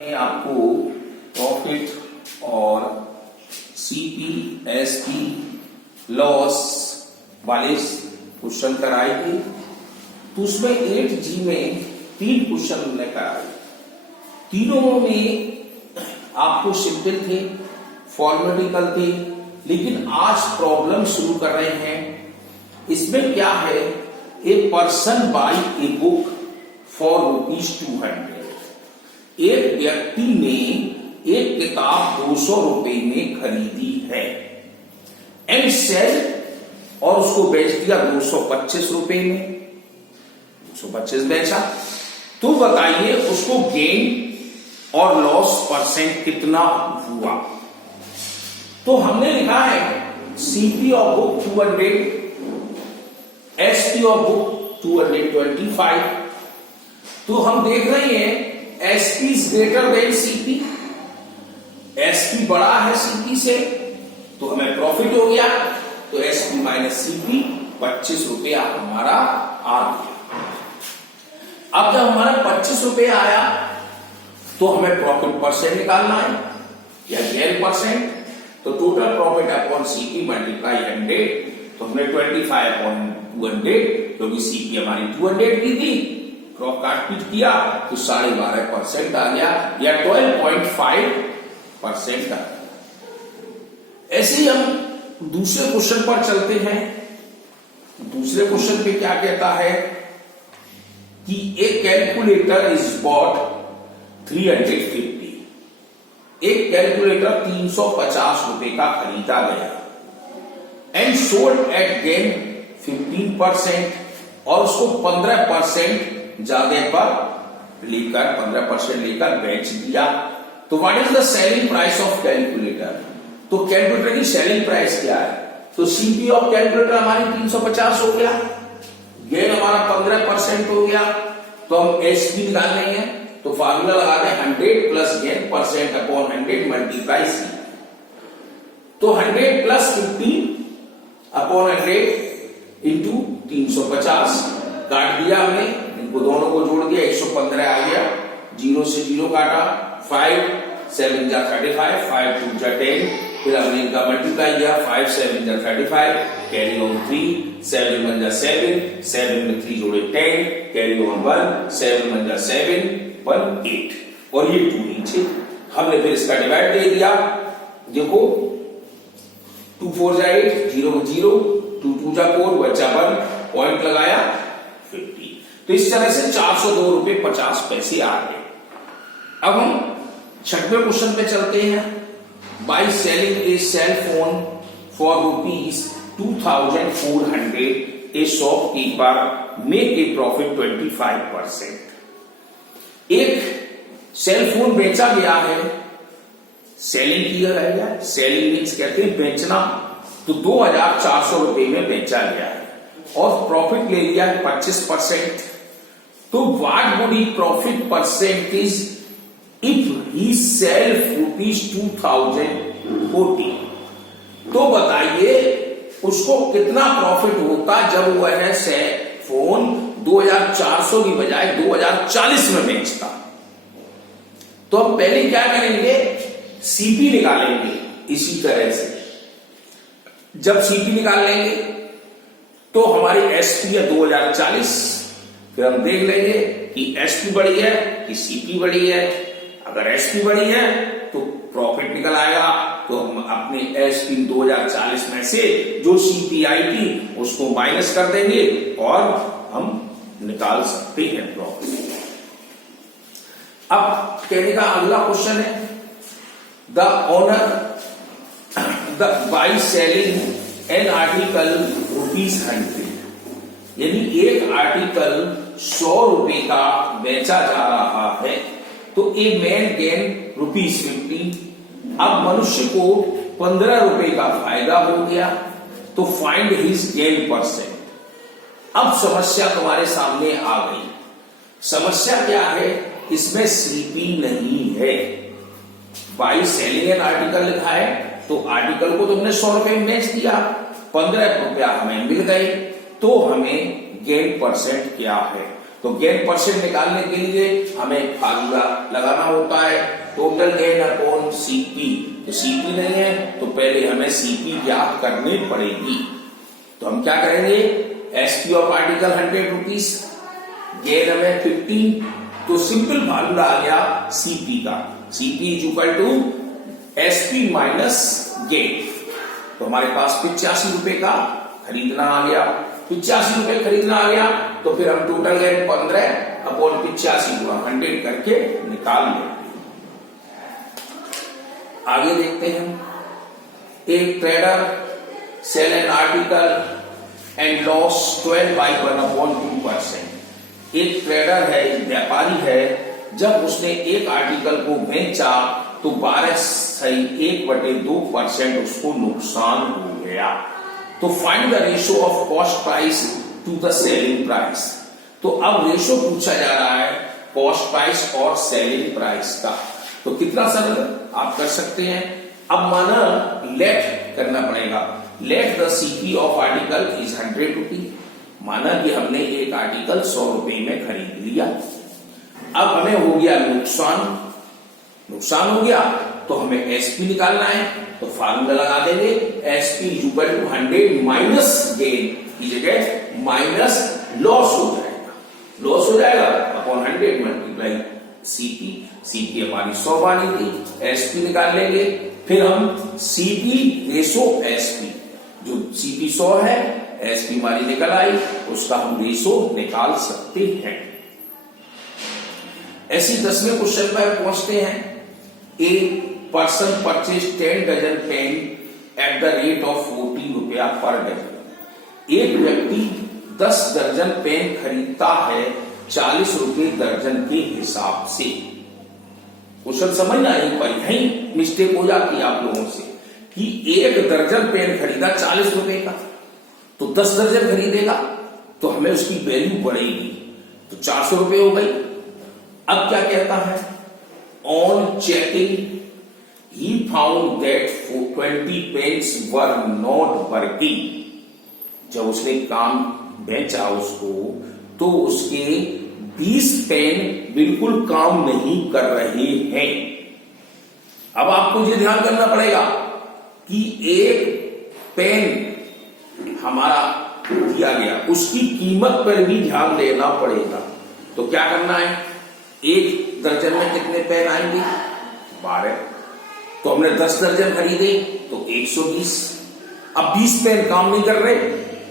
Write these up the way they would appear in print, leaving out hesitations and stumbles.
में आपको प्रॉफिट और सीपी एसपी लॉस वाले क्वेश्चन कराए थे, तो उसमें 8G में 3 क्वेश्चन हमने कराए। तीनों में आपको सिंपल थे, फॉर्मेटिकल थे, लेकिन आज प्रॉब्लम शुरू कर रहे हैं। इसमें क्या है, a person by a book for ₹200। एक व्यक्ति ने एक किताब 200 रुपए में खरीदी है एंड सेल, और उसको बेच दिया 225 रुपए में, 225 बेचा। तो बताइए उसको गेन और लॉस परसेंट कितना हुआ। तो हमने लिखा है CP of book 200, SP of book 225। तो हम देख रहे हैं SP is greater than CP, SP बड़ा है सीपी से, तो हमें प्रॉफिट हो गया। तो एसपी माइनस सीपी 25 रुपया हमारा आ गया। अब जब हमारा 25 रुपया आया तो हमें प्रॉफिट परसेंट निकालना है या गेन परसेंट। तो total profit upon CP multiply 100, तो हमने 25 अपॉन 200, क्योंकि सीपी हमारी 200 की थी, क्रॉप काटपीट किया तो 12.5% आ गया या 12.5% आ गया। ऐसे ही हम दूसरे क्वेश्चन पर चलते हैं। दूसरे क्वेश्चन पे क्या कहता है कि एक कैलकुलेटर इज बॉट 350, एक कैलकुलेटर 350 रुपए का खरीदा गया एंड सोल्ड एट गेन 15%, और उसको 15% ज्यादा पर लेकर 15% लेकर बेच दिया। तो what is the selling price of calculator. तो कैलकुलेटर की सेलिंग प्राइस क्या है। तो सीपी ऑफ कैलकुलेटर हमारी 350 हो गया, गेन हमारा 15% हो गया। तो हम एसपी निकाल लेंगे, तो फार्मूला लगा दें 100 plus gain percent upon 100 multiply C. तो 100 प्लस 15 अपॉन 100 इंटू 350 काट दिया हमने, इनको दोनों को जोड़ दिया, 115 आ गया, 0 से 0 काटा, 5 7 जा 35, 5 2 जा 10, फिर हमने इनका मल्टीप्लाई किया, 5 7 जा 35, कैरी ऑन 3, 7 1 जा 7, 7 में 3 जोड़े 10, कैरी ऑन 1, 7 1 जा 7, 1 8, और ये 2 नीचे। हमने फिर इसका डिवाइड दे दिया, देखो 2 4 जा 8, 0 0, 2 2 जा 4, बचा 1, पॉइंट लगाया 50। तो इस तरह से 402 रुपए 50 पैसे आ गए। अब हम 6वें क्वेश्चन पे चलते हैं। By selling a cell phone for ₹2400, a shopkeeper make a profit 25%। एक सेल फोन बेचा गया है, सेलिंग किया गया, सेलिंग मीन्स कहते हैं बेचना, तो 2400 रुपए में बेचा गया है और प्रॉफिट ले लिया है 25%। तो what would he profit percentage if he sell ₹2040। तो बताइए उसको कितना प्रॉफिट होता जब वह फोन 2400 की बजाय 2040 में बेचता। तो हम पहले क्या करेंगे, सीपी निकालेंगे। इसी तरह से जब सीपी निकाल लेंगे तो हमारी एसपी है 2040, फिर हम देख लेंगे कि एसपी बड़ी है कि सीपी बड़ी है। अगर एसपी बड़ी है तो प्रॉफिट निकल आएगा, तो हम अपने एसपी 2040 में से जो सीपी आई थी उसको माइनस कर देंगे और हम निकाल सकते हैं प्रॉफिट। अब कहने का अगला क्वेश्चन है, the owner by selling an article ₹100, यानी एक आर्टिकल 100 रुपए का बेचा जा रहा है, तो ए मैन गेन ₹50। अब मनुष्य को 15 रुपए का फायदा हो गया, तो फाइंड हिज गेन परसेंट। अब समस्या तुम्हारे सामने आ गई। समस्या क्या है, इसमें सीपी नहीं है। बाय सेलिंग एन आर्टिकल लिखा है, तो आर्टिकल को तुमने 100 रुपए में बेच दिया, 15 रुपया हमें मिल गए, तो हमें गेन परसेंट क्या है। तो गेन परसेंट निकालने के लिए हमें फार्मूला लगाना होता है, टोटल गेन अपॉन सीपी। तो सीपी नहीं है तो पहले हमें सीपी ज्ञात करनी पड़ेगी। तो हम क्या करेंगे, SP of article 100 rupees, gain हमें 15, तो सिंपल फार्मूला आ गया सीपी का, CP is equal to SP minus gain. तो हमारे पास 85 रुपए का खरीदना आ गया, 85 रुपए खरीदना आ गया, तो फिर हम टोटल गेन 15 अपॉन 85 गुणा 100 करके निकाल लें। आगे देखते हैं, एक trader sell an article and loss 12/1/2%। एक ट्रेडर है, व्यापारी है, जब उसने एक आर्टिकल को बेचा तो 12/1/2% उसको नुकसान हो गया। तो find the ratio of cost price to the selling price. तो अब रेशो पूछा जा रहा है कॉस्ट प्राइस और सेलिंग प्राइस का। तो कितना सरल आप कर सकते हैं। अब माना लेट करना पड़ेगा, let the CP of article is 100 रुपी। माना कि हमने एक आर्टिकल 100 रुपए में खरीद लिया, अब हमें हो गया नुकसान, नुकसान हो गया तो हमें एसपी निकालना है। तो फार्मूला लगा देंगे, SP equal to 100 minus gain की जगह माइनस लॉस हो जाएगा, लॉस हो जाएगा अपॉन 100 मल्टीप्लाई सीपी। सीपी हमारी 100 वाली थी, एसपी निकाल लेंगे, फिर हम सीपी रेशो एसपी, जो सीपी 100 है, एसपी हमारी निकल आई, उसका हम रेशो निकाल सकते हैं। ऐसी 10वें क्वेश्चन पर पहुंचते हैं। A person purchase 10 dozen pen at the rate of 14 रुपया पर डजन। एक व्यक्ति 10 दर्जन पेन खरीदता है 40 रुपए दर्जन के हिसाब से। क्वेश्चन समझना, एक बार यही मिस्टेक हो जाती है आप लोगों से कि एक दर्जन पेन खरीदा 40 रुपए का, तो 10 दर्जन खरीदेगा तो हमें उसकी वैल्यू बढ़ेगी, तो 400 रुपए हो गई। अब क्या कहता है, on checking he found that 20 pens were not working। जब उसने काम बेचा उसको तो उसके 20 पेन बिल्कुल काम नहीं कर रहे हैं। अब आपको ये ध्यान करना पड़ेगा कि एक पेन हमारा दिया गया, उसकी कीमत पर भी ध्यान देना पड़ेगा। तो क्या करना है, एक दर्जन में कितने पेन आएंगे, 12। तो हमने 10 दर्जन खरीदे तो 120। अब 20 पेन काम नहीं कर रहे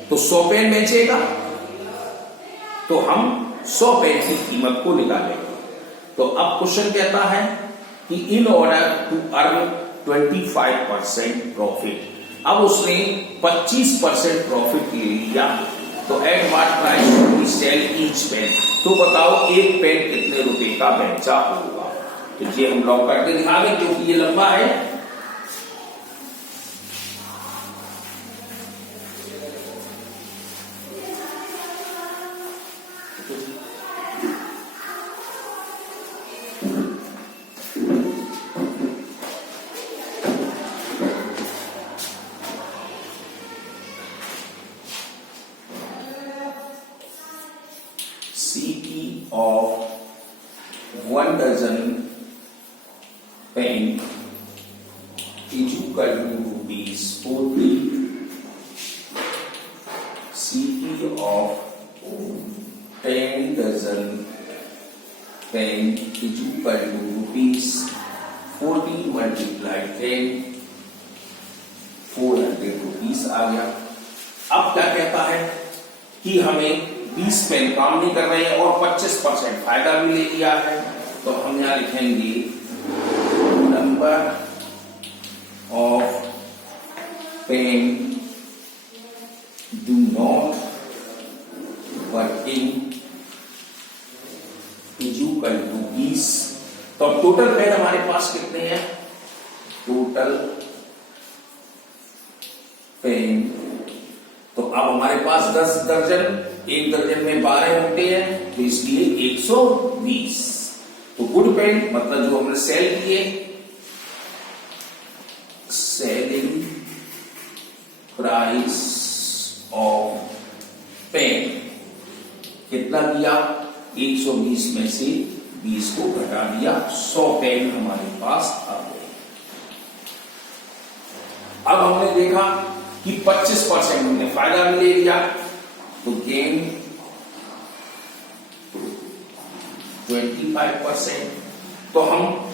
तो 100 पेन बेचेगा, तो हम 100 पेन की कीमत को निकालेंगे। तो अब क्वेश्चन कहता है कि in order to earn 25% profit, अब उसने 25% प्रॉफिट ले लिया, तो at what price we sell each pen. तो बताओ एक पेन कितने रुपए का बेचा होगा। तो ये हम लॉक करके दिखा दें क्योंकि ये लंबा है। CP of 1 dozen pen is equal to rupees 40. CP of 10 dozen pen is equal to rupees 40 multiply 10, 400 rupees आ गया। अब क्या कहता है कि हमें 20 पेन काम नहीं कर रहे हैं और 25% फायदा भी ले लिया है। तो हम यहां लिखेंगे number of pen do not working is equal to 20। तो अब टोटल पेन हमारे पास कितने हैं, टोटल पेन, तो अब हमारे पास 10 दर्जन, एक दर्जन में 12 होते हैं, तो इसलिए 120। तो गुड पेन मतलब जो हमने सेल किए, सेलिंग प्राइस ऑफ पेन कितना दिया 120 में से 20 को घटा दिया, 100 पेन हमारे पास आ गए। अब हमने देखा कि 25% हमने फायदा भी ले लिया, तो गेन 25%। तो हम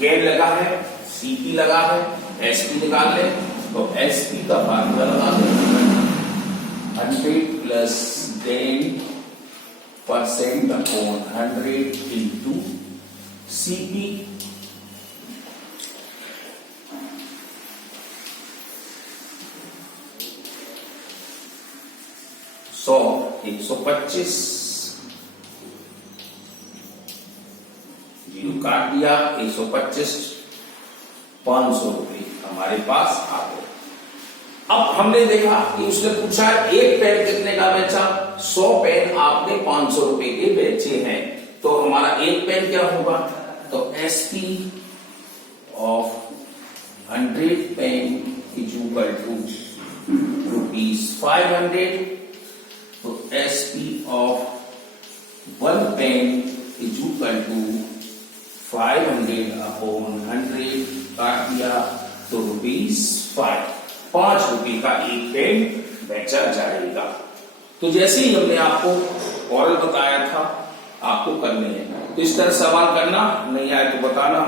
गेन लगा है, सीपी लगा है, एसपी निकाल ले, तो एसपी का फार्मूला लगा दें, 100 plus gain percent upon 100 into CP. सौ 125, जीरो काट दिया, 125, 500 रुपए हमारे पास आ गए। अब हमने देखा कि उसने पूछा एक पेन कितने का बेचा, 100 पेन आपने 500 रुपए के बेचे हैं, तो हमारा एक पेन क्या होगा, तो SP of 100 pen is equal to ₹500, तो SP of 1 pen is equal to 500 upon 100, काट दिया तो ₹5, 5 रुपए का एक पेन बेचा जाएगा। तो जैसे ही हमने आपको ऑरल बताया था, आपको करने हैं, तो इस तरह सवाल करना, नहीं आए तो बताना।